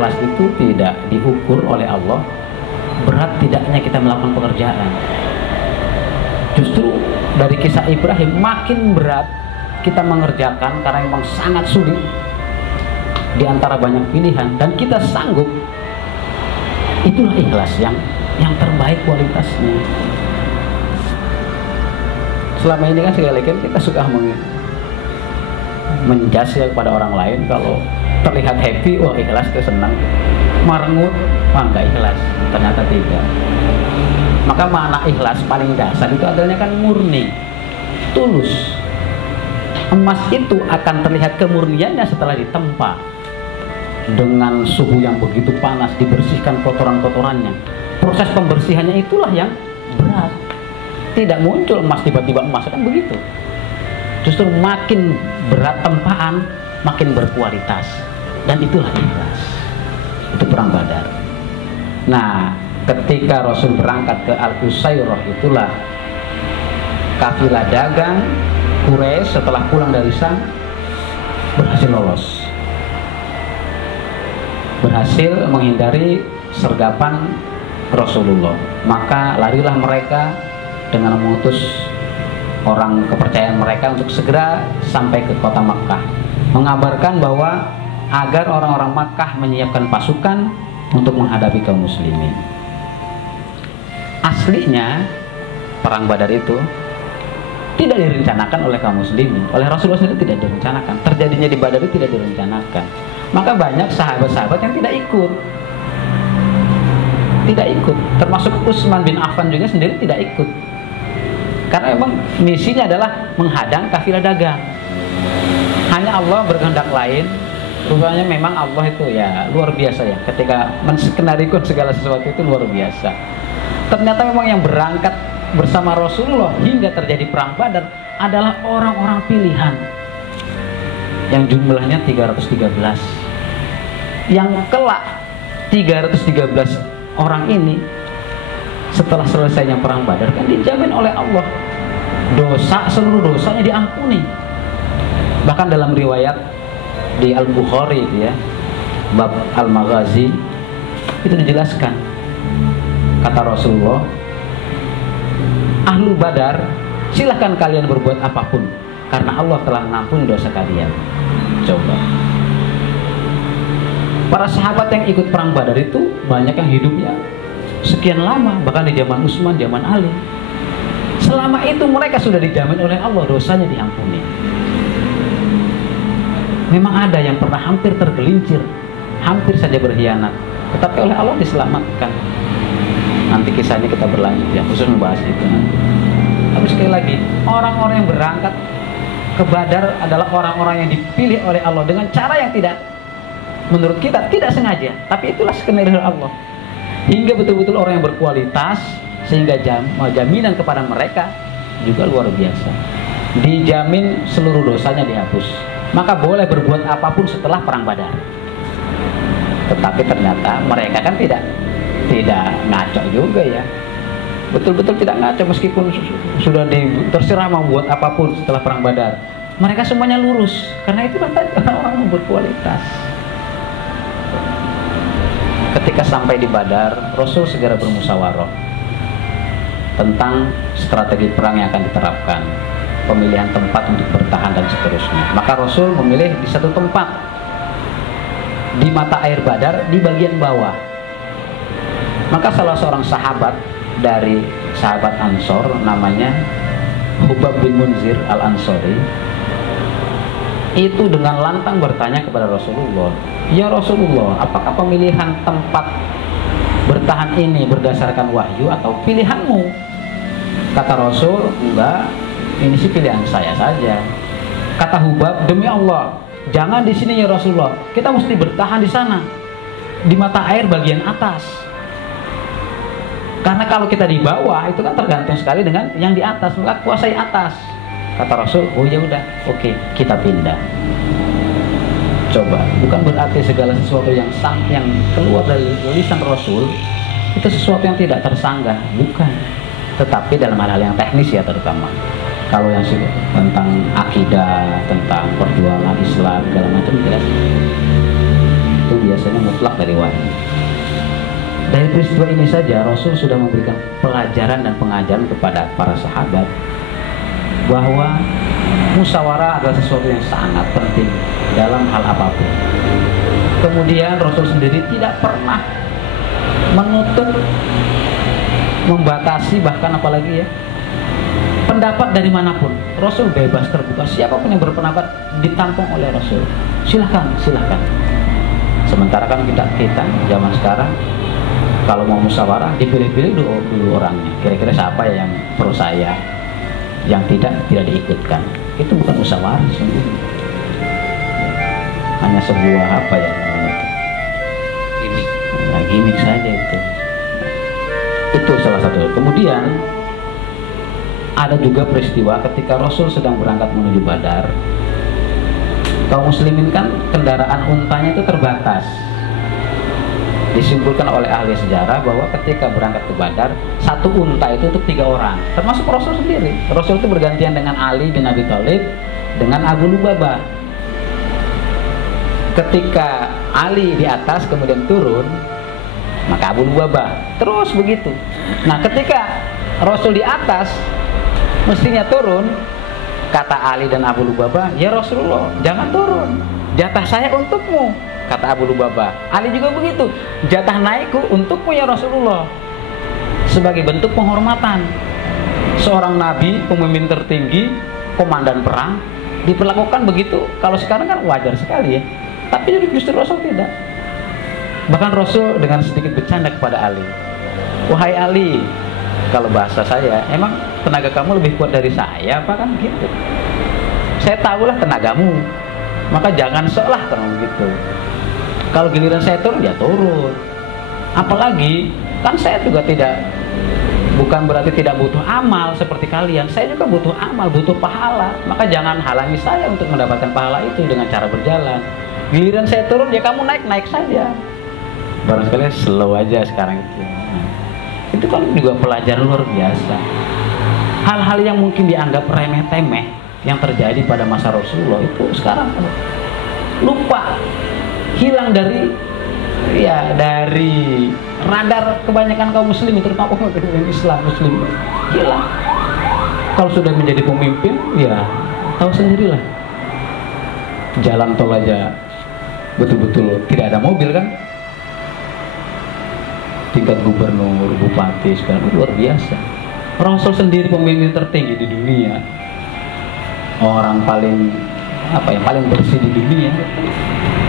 ikhlas itu tidak diukur oleh Allah berat tidaknya kita melakukan pekerjaan. Justru dari kisah Ibrahim makin berat kita mengerjakan karena memang sangat sulit di antara banyak pilihan dan kita sanggup. Itulah ikhlas yang terbaik kualitasnya. Selama ini kan sekali lagi kita suka menjas ya kepada orang lain. Kalau terlihat happy, wah ikhlas, itu senang. Merengut, wah enggak ikhlas. Ternyata tidak. Maka makna ikhlas paling dasar itu adalah kan murni, tulus. Emas itu akan terlihat kemurniannya setelah ditempa dengan suhu yang begitu panas, dibersihkan kotoran-kotorannya. Proses pembersihannya itulah yang berat. Tidak muncul emas tiba-tiba emas, kan begitu. Justru makin berat tempaan, makin berkualitas. Dan itulah ikhlas. Itu perang Badar. Nah, ketika Rasul berangkat ke Al-Qusayrah, itulah kafilah dagang Quraisy setelah pulang dari Syam berhasil lolos, berhasil menghindari sergapan Rasulullah. Maka larilah mereka dengan mengutus orang kepercayaan mereka untuk segera sampai ke kota Makkah, mengabarkan bahwa agar orang-orang Makkah menyiapkan pasukan untuk menghadapi kaum muslimin. Aslinya perang Badar itu tidak direncanakan oleh kaum muslimin, oleh Rasulullah sendiri tidak direncanakan. Terjadinya di Badar itu tidak direncanakan. Maka banyak sahabat-sahabat yang tidak ikut. Tidak ikut, termasuk Utsman bin Affan juga sendiri tidak ikut. Karena memang misinya adalah menghadang kafilah dagang. Hanya Allah berkehendak lain. Rupanya memang Allah itu ya luar biasa ya, ketika menskenarikon segala sesuatu itu luar biasa. Ternyata memang yang berangkat bersama Rasulullah hingga terjadi perang Badar adalah orang-orang pilihan yang jumlahnya 313. Yang kelak 313 orang ini setelah selesainya perang Badar kan dijamin oleh Allah seluruh dosanya diampuni. Bahkan dalam riwayat di Al-Bukhari itu ya, bab Al-Maghazi itu dijelaskan, kata Rasulullah, Ahlul Badar silahkan kalian berbuat apapun karena Allah telah mengampuni dosa kalian. Coba, para sahabat yang ikut perang Badar itu banyak yang hidupnya sekian lama, bahkan di zaman Utsman, zaman Ali. Selama itu mereka sudah dijamin oleh Allah dosanya diampuni. Memang ada yang pernah hampir tergelincir, hampir saja berkhianat, tetapi oleh Allah diselamatkan. Nanti kisahnya kita berlanjut ya, khusus membahas itu nanti. Tapi sekali lagi, orang-orang yang berangkat ke Badar adalah orang-orang yang dipilih oleh Allah dengan cara yang tidak, menurut kita tidak sengaja, tapi itulah skenario Allah. Hingga betul-betul orang yang berkualitas, sehingga jaminan kepada mereka juga luar biasa. Dijamin seluruh dosanya dihapus. Maka boleh berbuat apapun setelah perang Badar. Tetapi ternyata mereka kan tidak ngaco juga ya. Betul-betul tidak ngaco, meskipun sudah terserah mau buat apapun setelah perang Badar. Mereka semuanya lurus, karena itu kan orang-orang berkualitas. Ketika sampai di Badar, Rasul segera bermusyawarah tentang strategi perang yang akan diterapkan, pemilihan tempat untuk bertahan dan seterusnya. Maka Rasul memilih di satu tempat di mata air Badar di bagian bawah. Maka salah seorang sahabat dari sahabat Ansor namanya Hubab bin Munzir Al-Ansori itu dengan lantang bertanya kepada Rasulullah, "Ya Rasulullah, apakah pemilihan tempat bertahan ini berdasarkan wahyu atau pilihanmu?" Kata Rasul, "Enggak, ini sih pilihan saya saja." Kata Hubab, "Demi Allah, jangan di sini ya Rasulullah. Kita mesti bertahan di sana, di mata air bagian atas. Karena kalau kita di bawah itu kan tergantung sekali dengan yang di atas. Maka kuasai atas." Kata Rasul, "Oh ya udah, oke, kita pindah." Coba, bukan berarti segala sesuatu yang keluar dari lisan Rasul itu sesuatu yang tidak tersanggah, bukan. Tetapi dalam hal-hal yang teknis ya, terutama kalau yang tentang akidah, tentang perjuangan Islam segala macam jelas. itu biasanya mutlak dari wahyu. Dari peristiwa ini saja Rasul sudah memberikan pelajaran dan pengajaran kepada para sahabat bahwa musyawarah adalah sesuatu yang sangat penting dalam hal apapun. Kemudian Rasul sendiri tidak pernah menutup, membatasi, bahkan apalagi ya pendapat dari manapun. Rasul bebas terbuka, siapapun yang berpendapat ditampung oleh Rasul. Silahkan, silahkan. Sementara kan kita zaman sekarang kalau mau musyawarah dipilih-pilih dulu orangnya. Kira-kira siapa ya yang pro saya, yang tidak diikutkan. Itu bukan musyawarah sungguh. Hanya sebuah apa ya namanya itu, gimmick. Nah, gimmick saja itu. Itu salah satu. Kemudian ada juga peristiwa ketika Rasul sedang berangkat menuju Badar. Kaum muslimin kan kendaraan untanya itu terbatas. Disimpulkan oleh ahli sejarah bahwa ketika berangkat ke Badar, satu unta itu untuk 3 orang, termasuk Rasul sendiri. Rasul itu bergantian dengan Ali bin Abi Thalib, dengan Abu Lubabah. Ketika Ali di atas kemudian turun, maka Abu Lubabah terus begitu. Nah, ketika Rasul di atas mestinya turun, kata Ali dan Abu Lubabah, ya Rasulullah, jangan turun, jatah saya untukmu. Kata Abu Lubabah. Ali juga begitu, jatah naikku untukmu ya Rasulullah. Sebagai bentuk penghormatan, seorang nabi, pemimpin tertinggi, komandan perang, diperlakukan begitu. Kalau sekarang kan wajar sekali ya, tapi justru Rasul tidak. Bahkan Rasul dengan sedikit bercanda kepada Ali, wahai Ali, kalau bahasa saya, emang tenaga kamu lebih kuat dari saya apa kan gitu. Saya tahulah tenagamu, maka jangan sok lah kalau begitu. Kalau giliran saya turun, ya turun. Apalagi kan saya juga bukan berarti tidak butuh amal seperti kalian. Saya juga butuh amal, butuh pahala. Maka jangan halangi saya untuk mendapatkan pahala itu dengan cara berjalan. Giliran saya turun, ya kamu naik saja. Barangkali slow aja sekarang itu. Nah, itu kan juga pelajaran luar biasa. Hal-hal yang mungkin dianggap remeh-temeh yang terjadi pada masa Rasulullah itu sekarang lupa, hilang dari radar kebanyakan kaum muslim, terutama umat Islam muslim. Hilang. Kalau sudah menjadi pemimpin, ya tahu sendirilah. Jalan tol aja betul-betul tidak ada mobil kan. Tingkat gubernur, bupati sekarang luar biasa. Rasul sendiri pemimpin tertinggi di dunia. Orang paling paling bersih di dunia.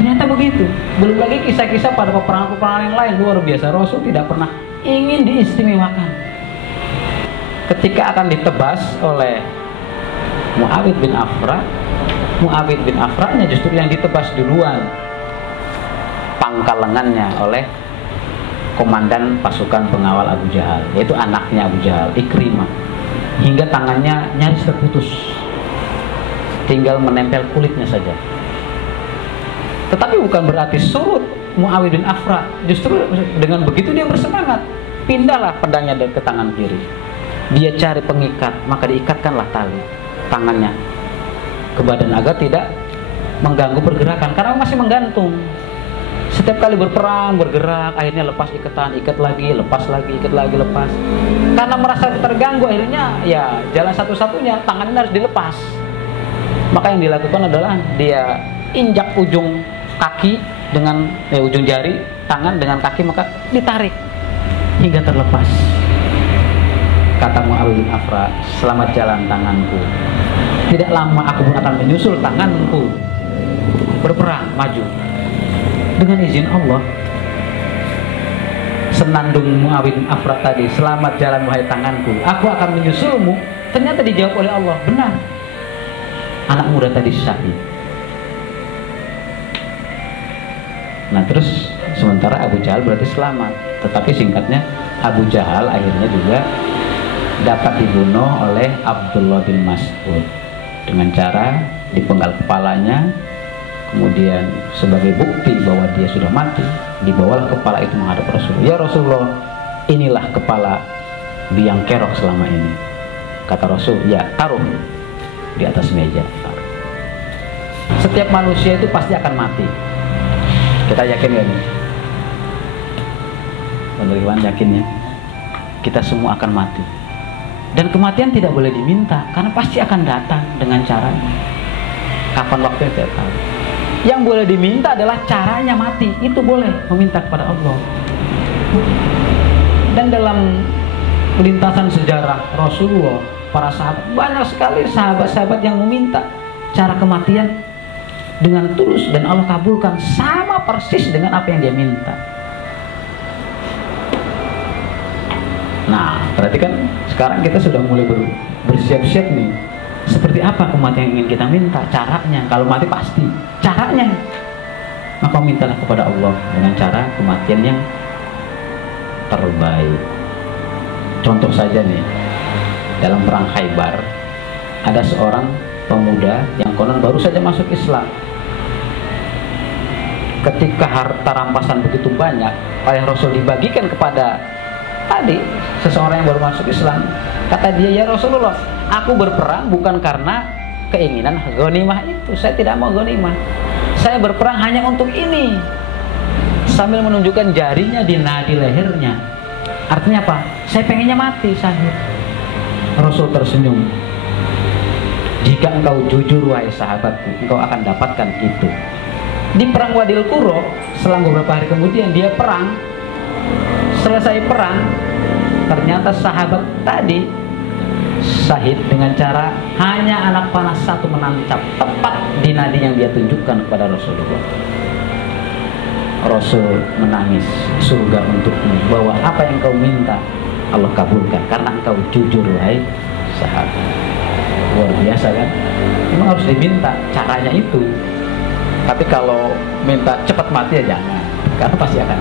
Ternyata begitu. Belum lagi kisah-kisah pada peperangan-peperangan yang lain luar biasa. Rasul tidak pernah ingin diistimewakan. Ketika akan ditebas oleh Muawid bin Afra-nya justru yang ditebas duluan pangkal lengannya oleh komandan pasukan pengawal Abu Jahal, yaitu anaknya Abu Jahal, Ikrimah, hingga tangannya nyaris terputus, tinggal menempel kulitnya saja. Tetapi bukan berarti surut Muawid bin Afra. Justru dengan begitu dia bersemangat. Pindahlah pedangnya ke tangan kiri. Dia cari pengikat, maka diikatkanlah tali tangannya ke badan agar tidak mengganggu pergerakan, karena masih menggantung. Setiap kali berperang, bergerak, akhirnya lepas ikatan, ikat lagi, lepas lagi, ikat lagi, lepas. Karena merasa terganggu, akhirnya ya jalan satu-satunya, tangannya harus dilepas. Maka yang dilakukan adalah dia injak ujung kaki dengan ujung jari tangan dengan kaki, maka ditarik hingga terlepas. Kata Muawid bin Afra, selamat jalan tanganku, tidak lama aku pun akan menyusul tanganku berperang maju dengan izin Allah. Senandung Muawid bin Afra tadi, selamat jalan wahai tanganku, aku akan menyusulmu, ternyata dijawab oleh Allah, benar, anak muda tadi syahid. Nah terus sementara Abu Jahal berarti selamat, tetapi singkatnya Abu Jahal akhirnya juga dapat dibunuh oleh Abdullah bin Mas'ud dengan cara dipenggal kepalanya. Kemudian sebagai bukti bahwa dia sudah mati, dibawalah kepala itu menghadap Rasulullah. Ya Rasulullah, inilah kepala biang kerok selama ini. Kata Rasul, ya taruh di atas meja. Setiap manusia itu pasti akan mati. Kita yakin gak nih? Bagaimana yakinnya? Kita semua akan mati. Dan kematian tidak boleh diminta, karena pasti akan datang dengan cara kapan waktunya tidak tahu. Yang boleh diminta adalah caranya mati. Itu boleh meminta kepada Allah. Dan dalam lintasan sejarah Rasulullah, para sahabat, banyak sekali sahabat-sahabat yang meminta cara kematian dengan tulus, dan Allah kabulkan sama persis dengan apa yang dia minta. Nah, berarti kan sekarang kita sudah mulai bersiap-siap nih. Seperti apa kematian yang ingin kita minta? Caranya, kalau mati pasti caranya, maka mintalah kepada Allah dengan cara kematian yang terbaik. Contoh saja nih, dalam perang Khaybar ada seorang pemuda yang konon baru saja masuk Islam. Ketika harta rampasan begitu banyak oleh Rasul dibagikan kepada tadi seseorang yang baru masuk Islam, kata dia, ya Rasulullah, aku berperang bukan karena keinginan ghanimah itu, saya tidak mau ghanimah, saya berperang hanya untuk ini, sambil menunjukkan jarinya di nadi lehernya. Artinya apa? Saya pengennya mati syahid. Rasul tersenyum, jika engkau jujur wahai sahabatku, engkau akan dapatkan itu. Di perang Wadil Qura, selang beberapa hari kemudian dia perang. Selesai perang, ternyata sahabat tadi syahid dengan cara hanya anak panah satu menancap tepat di nadi yang dia tunjukkan kepada Rasulullah. Rasul menangis, surga untukmu, bahwa apa yang kau minta Allah kabulkan karena engkau jujur wahai sahabat. Luar biasa kan? Memang harus diminta caranya itu. Tapi kalau minta cepat mati ya jangan, karena pasti akan